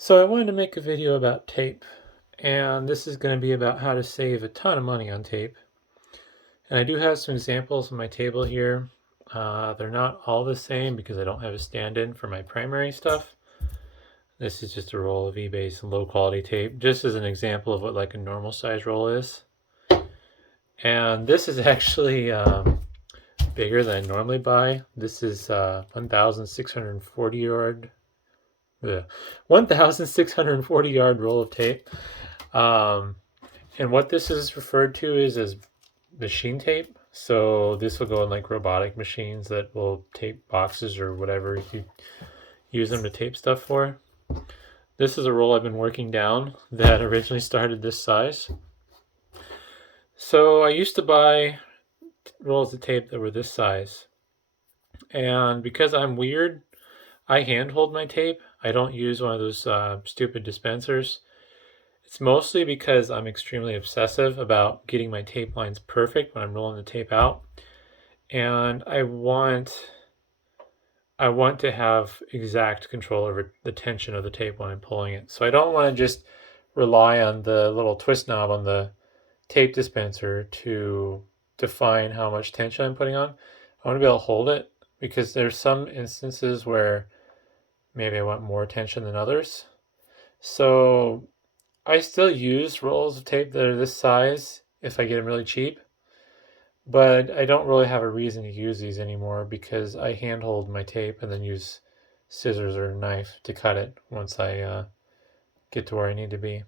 So I wanted to make a video about tape, and this is going to be about how to save a ton of money on tape. And I do have some examples on my table here. They're not all the same because I don't have a stand-in for my primary stuff. This is just a roll of eBay's low quality tape, just as an example of what like a normal size roll is. And this is actually bigger than I normally buy. This is 1,640 yard, 1,640 yard roll of tape. And what this is referred to is as machine tape. So this will go in like robotic machines that will tape boxes or whatever you use them to tape stuff for. This is a roll I've been working down that originally started this size. So I used to buy rolls of tape that were this size. And because I'm weird, I hand hold my tape. I don't use one of those stupid dispensers. It's mostly because I'm extremely obsessive about getting my tape lines perfect when I'm rolling the tape out. And I want to have exact control over the tension of the tape when I'm pulling it. So I don't want to just rely on the little twist knob on the tape dispenser to define how much tension I'm putting on. I want to be able to hold it because there's some instances where maybe I want more tension than others. So I still use rolls of tape that are this size if I get them really cheap, but I don't really have a reason to use these anymore because I handhold my tape and then use scissors or a knife to cut it once I get to where I need to be.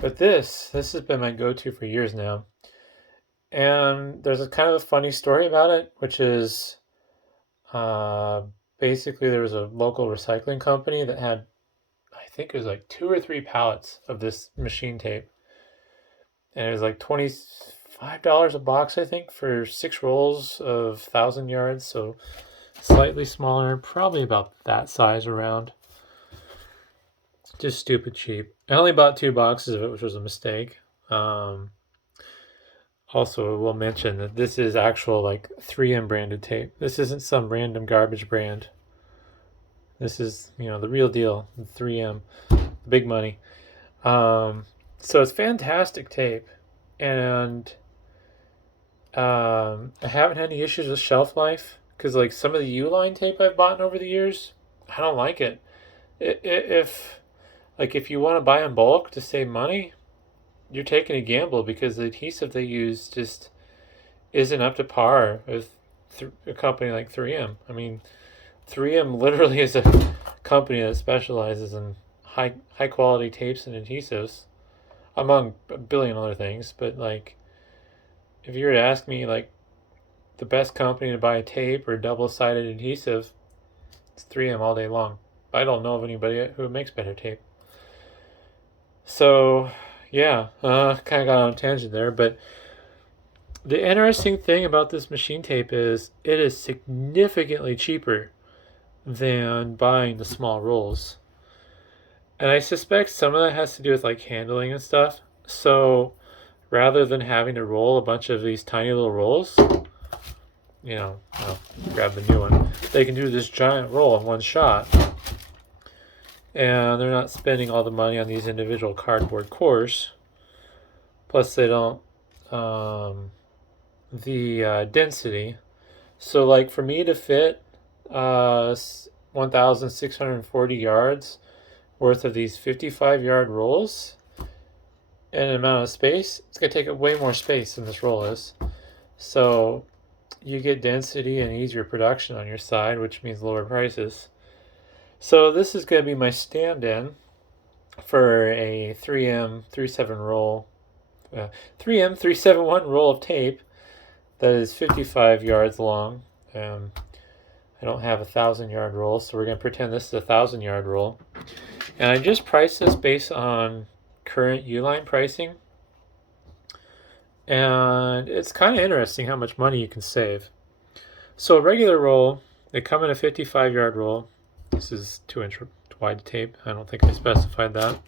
But this has been my go-to for years now. And there's a kind of a funny story about it, which is basically there was a local recycling company that had, I think it was like 2 or 3 pallets of this machine tape. And it was like $25 a box, I think, for 6 rolls of 1,000 yards. So slightly smaller, probably about that size around. Just stupid cheap. I only bought 2 boxes of it, which was a mistake. Also, we'll mention that this is actual like 3M branded tape. This isn't some random garbage brand. This is, the real deal, 3M, big money. So it's fantastic tape, and I haven't had any issues with shelf life because like some of the U-line tape I've bought over the years, I don't like it. If you want to buy in bulk to save money, you're taking a gamble because the adhesive they use just isn't up to par with a company like 3M. I mean, 3M literally is a company that specializes in high quality tapes and adhesives, among a billion other things. But like, if you were to ask me like the best company to buy a tape or double-sided adhesive, it's 3M all day long. I don't know of anybody who makes better tape. So yeah, kind of got on a tangent there, but the interesting thing about this machine tape is it is significantly cheaper than buying the small rolls. And I suspect some of that has to do with like handling and stuff. So rather than having to roll a bunch of these tiny little rolls, I'll grab the new one, they can do this giant roll in one shot. And they're not spending all the money on these individual cardboard cores. Plus they don't, the density. So like for me to fit 1,640 yards worth of these 55-yard rolls in an amount of space, it's going to take up way more space than this roll is. So you get density and easier production on your side, which means lower prices. So this is going to be my stand-in for a 3M 371 roll of tape that is 55 yards long. I don't have 1,000-yard roll, so we're going to pretend this is a 1,000-yard roll. And I just priced this based on current U-line pricing. And it's kind of interesting how much money you can save. So a regular roll, they come in a 55-yard roll. This is 2-inch wide tape. I don't think I specified that.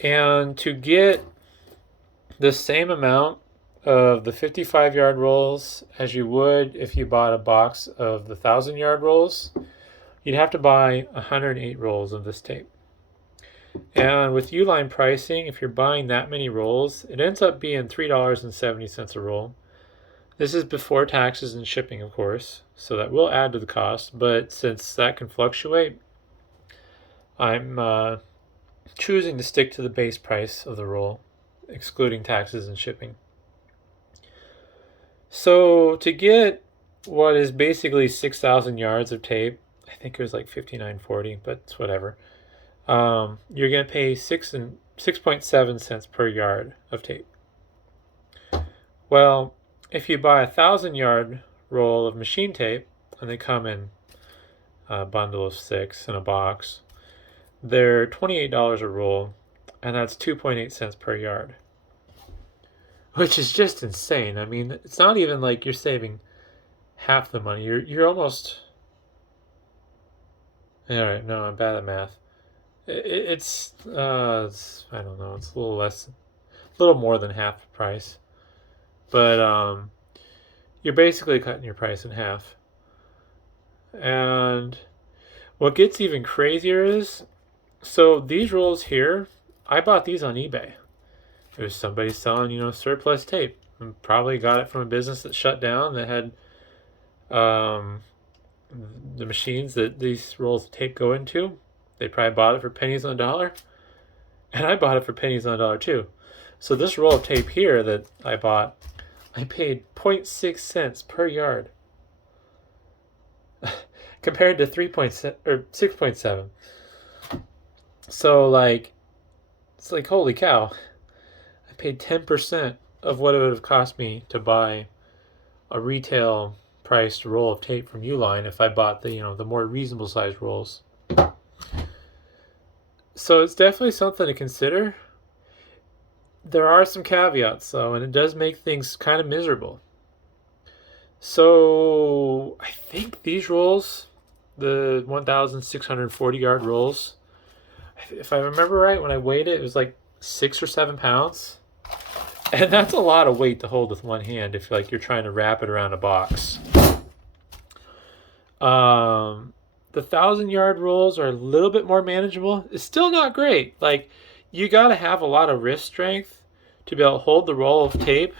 And to get the same amount of the 55-yard rolls as you would if you bought a box of the 1,000-yard rolls, you'd have to buy 108 rolls of this tape. And with Uline pricing, if you're buying that many rolls, it ends up being $3.70 a roll. This is before taxes and shipping, of course, so that will add to the cost. But since that can fluctuate, I'm choosing to stick to the base price of the roll, excluding taxes and shipping. So to get what is basically 6,000 yards of tape, I think it was like $59.40, but it's whatever. You're going to pay 6.7 cents per yard of tape. Well, if you buy a 1,000-yard roll of machine tape, and they come in a bundle of 6 in a box, they're $28 a roll, and that's 2.8 cents per yard, which is just insane. I mean, it's not even like you're saving half the money. You're almost. All right, no, I'm bad at math. It's I don't know. It's a little more than half the price, but you're basically cutting your price in half. And what gets even crazier is, so these rolls here, I bought these on eBay. It was somebody selling, surplus tape. And probably got it from a business that shut down that had the machines that these rolls of tape go into. They probably bought it for pennies on a dollar. And I bought it for pennies on a dollar too. So this roll of tape here that I bought, I paid 0.6 cents per yard. Compared to 6.7. So it's like, holy cow. I paid 10% of what it would have cost me to buy a retail priced roll of tape from Uline if I bought the more reasonable sized rolls. So it's definitely something to consider. There are some caveats though, and it does make things kind of miserable. So I think these rolls, the 1,640 yard rolls, if I remember right, when I weighed it, it was like 6 or 7 pounds. And that's a lot of weight to hold with one hand if you're trying to wrap it around a box. The 1,000-yard rolls are a little bit more manageable. It's still not great. You got to have a lot of wrist strength to be able to hold the roll of tape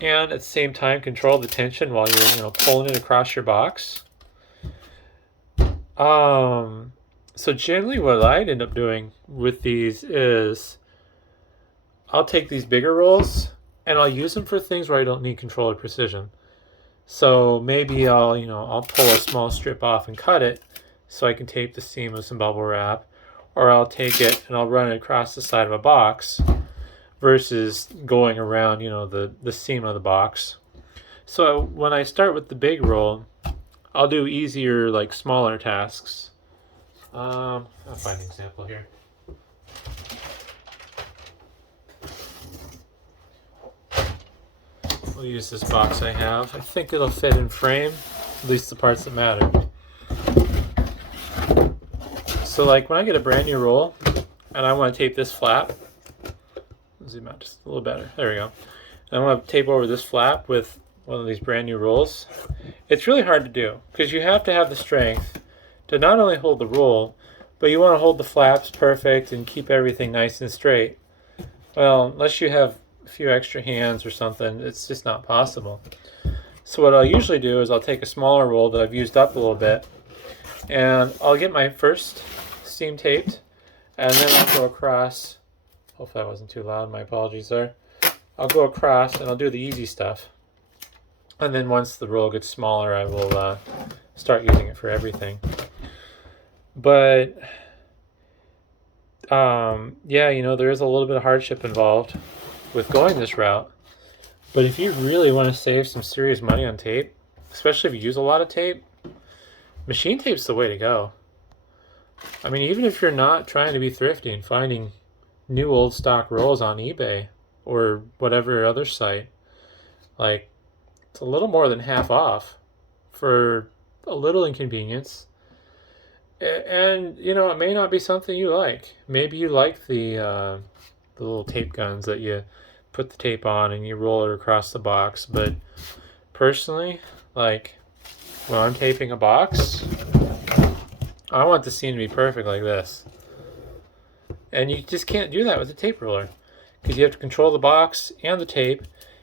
and at the same time control the tension while you're pulling it across your box. So generally what I'd end up doing with these is I'll take these bigger rolls and I'll use them for things where I don't need controller precision. So maybe I'll pull a small strip off and cut it so I can tape the seam with some bubble wrap, or I'll take it and I'll run it across the side of a box versus going around, the seam of the box. So when I start with the big roll, I'll do easier, smaller tasks. I'll find an example here. We'll use this box I have. I think it'll fit in frame, at least the parts that matter. So when I get a brand new roll and I want to tape this flap, zoom out just a little better. There we go. And I want to tape over this flap with one of these brand new rolls. It's really hard to do because you have to have the strength to not only hold the roll, but you want to hold the flaps perfect and keep everything nice and straight. Well, unless you have a few extra hands or something, it's just not possible. So what I'll usually do is I'll take a smaller roll that I've used up a little bit, and I'll get my first seam taped, and then I'll go across. Hopefully that wasn't too loud, my apologies there. I'll go across and I'll do the easy stuff. And then once the roll gets smaller, I will start using it for everything. But there is a little bit of hardship involved with going this route. But if you really want to save some serious money on tape, especially if you use a lot of tape, machine tape's the way to go. I mean, even if you're not trying to be thrifty and finding new old stock rolls on eBay or whatever other site, it's a little more than half off for a little inconvenience. And it may not be something you like. Maybe you like the little tape guns that you put the tape on and you roll it across the box. But personally, when I'm taping a box, I want the scene to be perfect like this. And you just can't do that with a tape ruler because you have to control the box and the tape.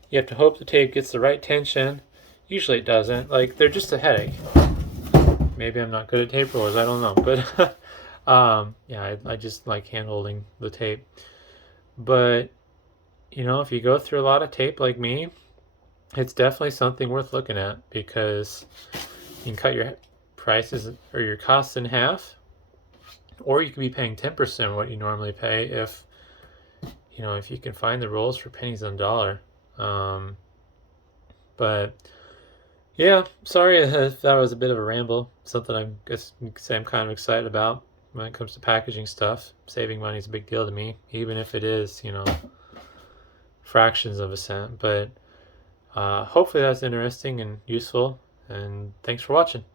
You have to hope the tape gets the right tension. Usually it doesn't. Like, they're just a headache. Maybe I'm not good at tape rulers. I don't know. But yeah, I just like hand holding the tape. But, you know, if you go through a lot of tape like me, it's definitely something worth looking at because you can cut your prices or your costs in half, or you could be paying 10% what you normally pay if if you can find the rolls for pennies on a dollar. Um, but yeah, sorry if that was a bit of a ramble. Something I'm kind of excited about when it comes to packaging stuff. Saving money is a big deal to me, even if it is fractions of a cent. But hopefully that's interesting and useful. And thanks for watching.